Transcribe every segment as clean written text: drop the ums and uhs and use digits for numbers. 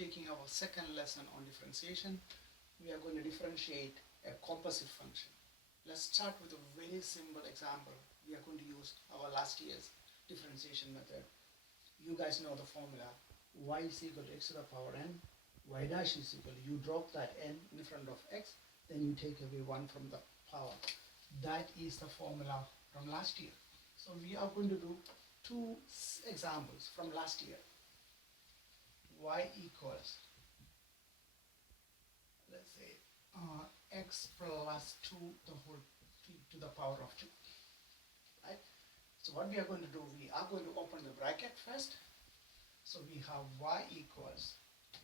taking our second lesson on differentiation. We are going to differentiate a composite function. Let's start with a very simple example. We are going to use our last year's differentiation method. You guys know the formula. Y is equal to x to the power n. Y dash is equal to, you drop that n in front of x, then you take away 1 from the power. That is the formula from last year. So we are going to do two examples from last year. Y equals, let's say, x plus 2 the whole to the power of 2. Right? So what we are going to do, we are going to open the bracket first. So we have y equals,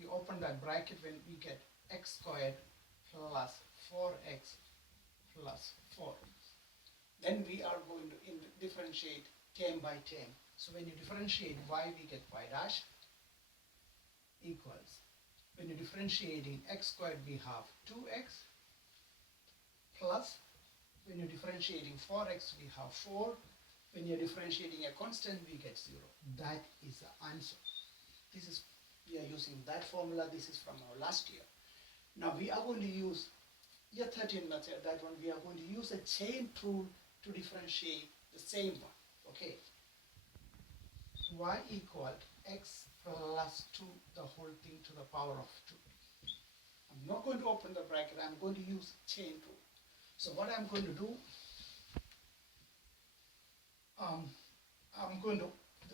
we open that bracket when we get x squared plus 4x plus 4. Then we are going to differentiate term by term. So when you differentiate y, we get y dash equals, when you're differentiating x squared, we have 2x plus, when you're differentiating 4x, we have 4. When you're differentiating a constant, we get 0. That is the answer. This is, we are using that formula. This is from our last year. Now we are going to use year 13 method, that one. We are going to use a chain rule to differentiate the same one. Okay. Y equal x plus 2 the whole thing to the power of 2. I'm not going to open the bracket. I'm going to use chain rule. So what I'm going to do, I'm going to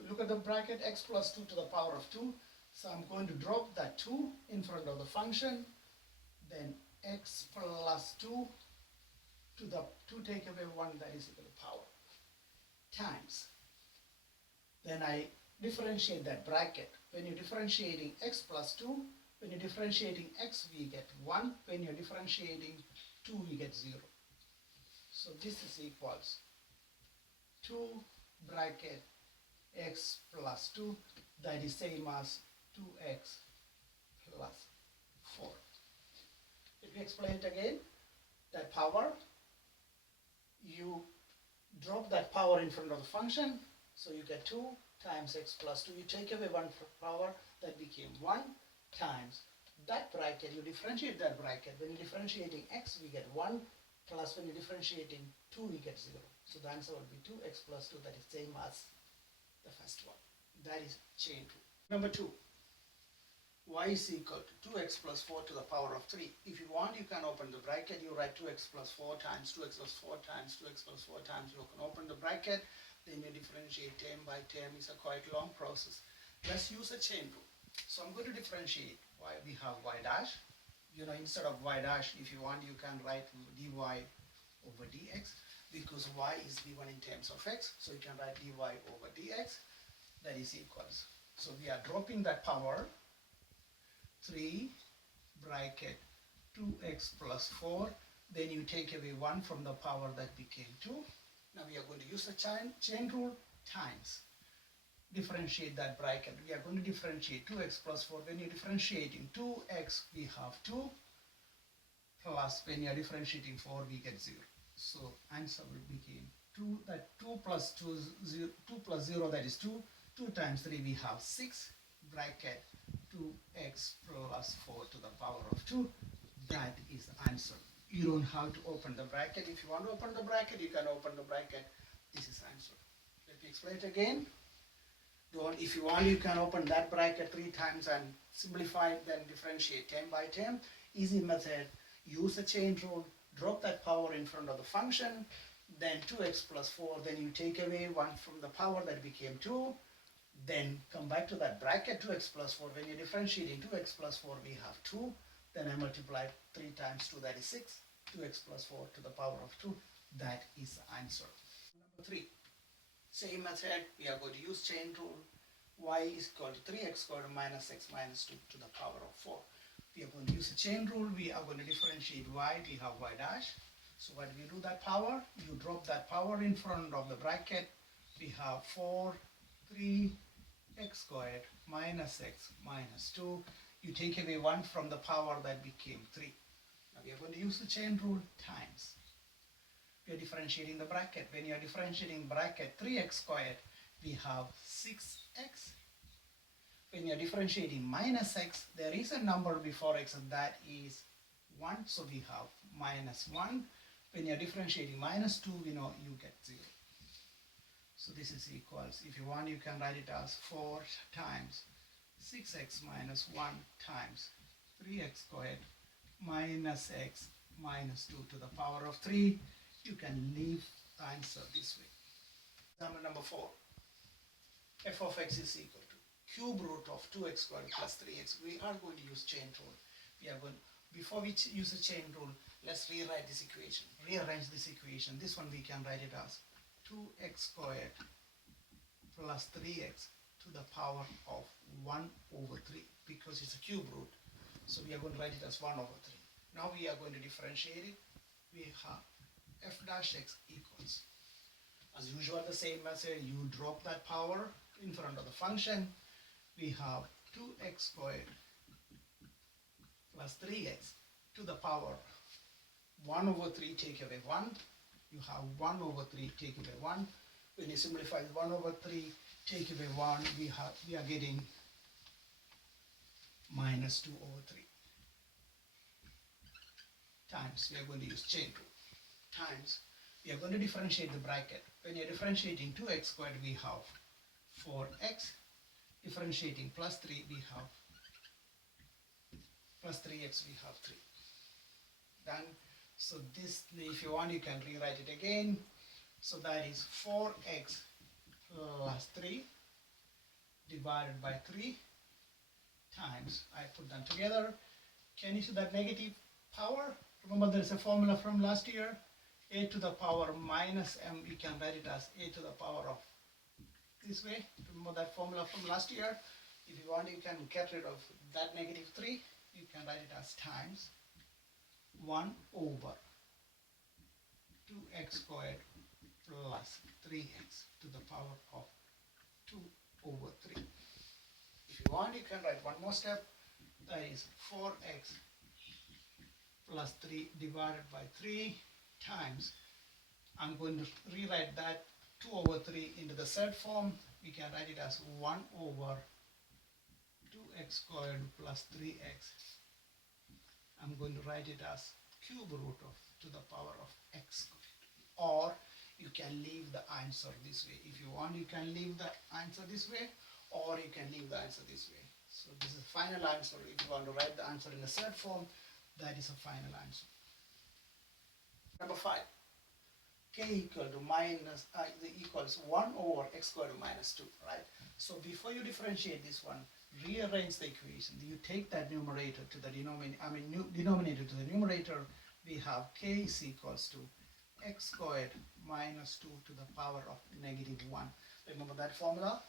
look at the bracket, x plus 2 to the power of 2. So I'm going to drop that 2 in front of the function. Then x plus 2 to the 2 take away 1, that is equal to power, times. Then I differentiate that bracket. When you're differentiating x plus 2, when you're differentiating x, we get 1. When you're differentiating 2, we get 0. So this is equals 2 bracket x plus 2, that is same as 2x plus 4. Let me explain it again. That power, you drop that power in front of the function, so you get 2 times x plus 2. You take away 1 power, that became 1 times that bracket. You differentiate that bracket. When you're differentiating x, we get 1, plus when you're differentiating 2, we get 0. So the answer would be 2x plus 2, that is same as the first one. That is chain rule. Number 2, y is equal to 2x plus 4 to the power of 3. If you want, you can open the bracket. You write 2x plus 4 times 2x plus 4 times 2x plus 4 times. You can open the bracket. Then you differentiate term by term. It's a quite long process. Let's use a chain rule. So I'm going to differentiate y. We have y dash. You know, instead of y dash, if you want, you can write dy over dx, because y is given in terms of x. So you can write dy over dx. That is equals. So we are dropping that power. 3 bracket 2x plus 4. Then you take away 1 from the power, that became 2. Now we are going to use the chain rule, times. Differentiate that bracket. We are going to differentiate 2x plus 4. When you're differentiating 2x, we have 2, plus when you're differentiating 4, we get 0. So answer will become 2, that 2 plus 2, 0, 2 plus 0, that is 2. 2 times 3, we have 6, bracket 2x plus 4 to the power of 2. That is the answer. You don't have to open the bracket. If you want to open the bracket, you can open the bracket. This is answer. Let me explain it again. If you want, you can open that bracket 3 times and simplify it, then differentiate term by term. Easy method. Use the chain rule. Drop that power in front of the function. Then 2x plus 4. Then you take away 1 from the power, that became 2. Then come back to that bracket, 2x plus 4. When you're differentiating 2x plus 4, we have 2. Then I multiply 3 times 2, that is 6. 2x plus 4 to the power of 2. That is the answer. Number 3. Same method. We are going to use chain rule. Y is equal to 3x squared minus x minus 2 to the power of 4. We are going to use the chain rule. We are going to differentiate y. We have y dash. So when we do that power, you drop that power in front of the bracket. We have 4, 3, x squared minus x minus 2. You take away 1 from the power, that became 3. Now we are going to use the chain rule, times. We are differentiating the bracket. When you are differentiating bracket 3x squared, we have 6x When you're differentiating minus x, there is a number before x, and that is 1, so we have minus 1. When you're differentiating minus 2, we know you get 0. So this is equals, if you want, you can write it as 4 times 6x minus 1 times 3x squared minus x minus 2 to the power of 3. You can leave the answer this way. Example number 4. F of x is equal to cube root of 2x squared plus 3x. We are going to use chain rule. Before we use the chain rule, let's rewrite this equation. Rearrange this equation. This one we can write it as 2x squared plus 3x to the power of 1 over 3, because it's a cube root. So we are going to write it as 1 over 3. Now we are going to differentiate it. We have f dash x equals, as usual, the same method. You drop that power in front of the function. We have 2x squared plus 3x to the power 1 over 3, take away 1. You have 1 over 3, take away 1. When you simplify 1 over 3, take away 1, we are getting minus 2 over 3 times, we are going to use chain rule, times, we are going to differentiate the bracket. When you are differentiating 2x squared, we have 4x, differentiating plus 3, we have plus 3x, we have 3. Done. So this, if you want, you can rewrite it again. So that is 4x plus 3 divided by 3 times, I put them together. Can you see that negative power? Remember, there is a formula from last year, a to the power minus m. We can write it as a to the power of this way. Remember that formula from last year? If you want, you can get rid of that negative 3. You can write it as times 1 over 2x squared plus 3x to the power of 2 over 3. If you want, you can write one more step. That is 4x plus 3 divided by 3 times, I'm going to rewrite that 2 over 3 into the third form. We can write it as 1 over 2x squared plus 3x. I'm going to write it as cube root of to the power of x squared. Or you can leave the answer this way. If you want, you can leave the answer this way, or you can leave the answer this way. So this is the final answer. If you want to write the answer in the third form, that is a final answer. Number 5. K equal to minus, equals 1 over x squared minus 2, right? So before you differentiate this one, rearrange the equation. You take that numerator to the denominator to the numerator. We have k is equals to x squared minus 2 to the power of negative 1. Remember that formula?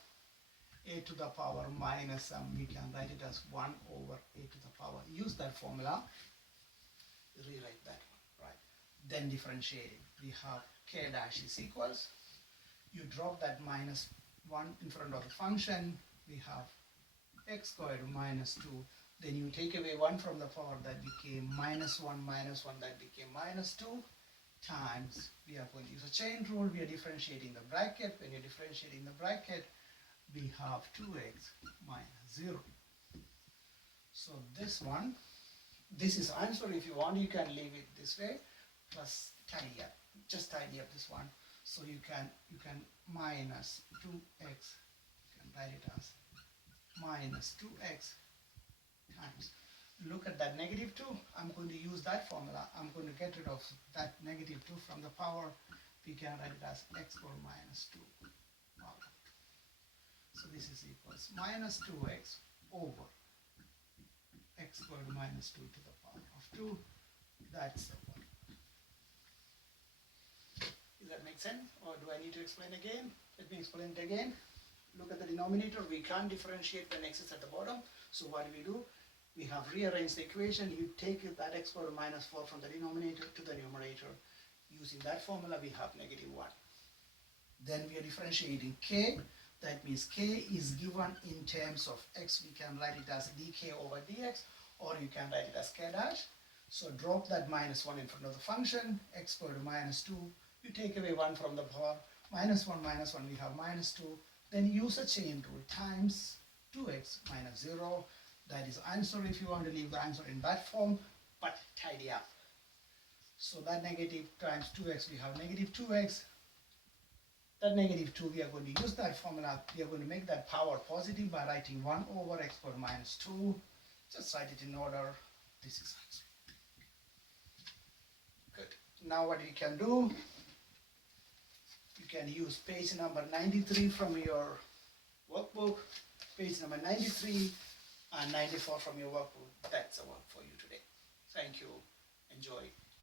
A to the power minus m, we can write it as 1 over a to the power. Use that formula, rewrite that one, right? Then differentiate it. We have k dash is equals, you drop that minus 1 in front of the function, we have x squared minus 2, then you take away 1 from the power, that became minus 1, that became minus 2, times, we are going to use a chain rule, we are differentiating the bracket. When you're differentiating the bracket, we have 2x minus 0. So this one, this is answer. If you want, you can leave it this way, plus tidy up, just tidy up this one. So you can minus 2x, you can write it as minus 2x times. Look at that negative 2. I'm going to use that formula. I'm going to get rid of that negative 2 from the power. We can write it as x squared minus 2 power of 2. So this is equals minus 2x over x squared minus 2 to the power of 2. That's the one. Does that make sense? Or do I need to explain again? Let me explain it again. Look at the denominator. We can't differentiate when x is at the bottom. So what do? We have rearranged the equation. You take that x squared minus 4 from the denominator to the numerator. Using that formula, we have negative 1. Then we are differentiating k. That means k is given in terms of x. We can write it as dk over dx, or you can write it as k dash. So drop that minus 1 in front of the function, x squared minus 2. You take away 1 from the power, minus 1, we have minus 2. Then use a chain rule, times 2x minus 0. That is answer if you want to leave the answer in that form, but tidy up. So that negative times 2x, we have negative 2x. That negative 2, we are going to use that formula. We are going to make that power positive by writing 1 over x power minus 2. Just write it in order. This is answer. Good. Now what you can do, you can use page number 93 from your workbook, page number 93 and 94 from your workbook. That's the work for you today. Thank you. Enjoy.